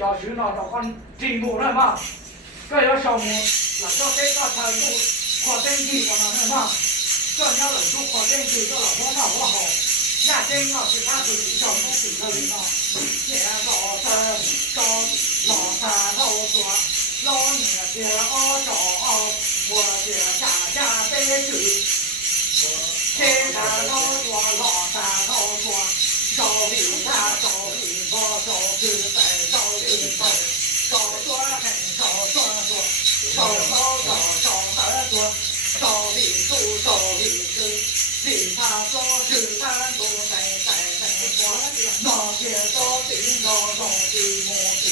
找寻到到看进步了嘛，各有项目，那叫这个程度扩展起我们嘛，这要能够扩展起这老多那我好，亚真啊是他自己小东西的领导，先老三找老三老说，老年的找我的家家在去，现在老说老三老说。找理他找理我找自在找理找找说很找说说找得多找理主找理主理他找是他都在说那些找定找找的目的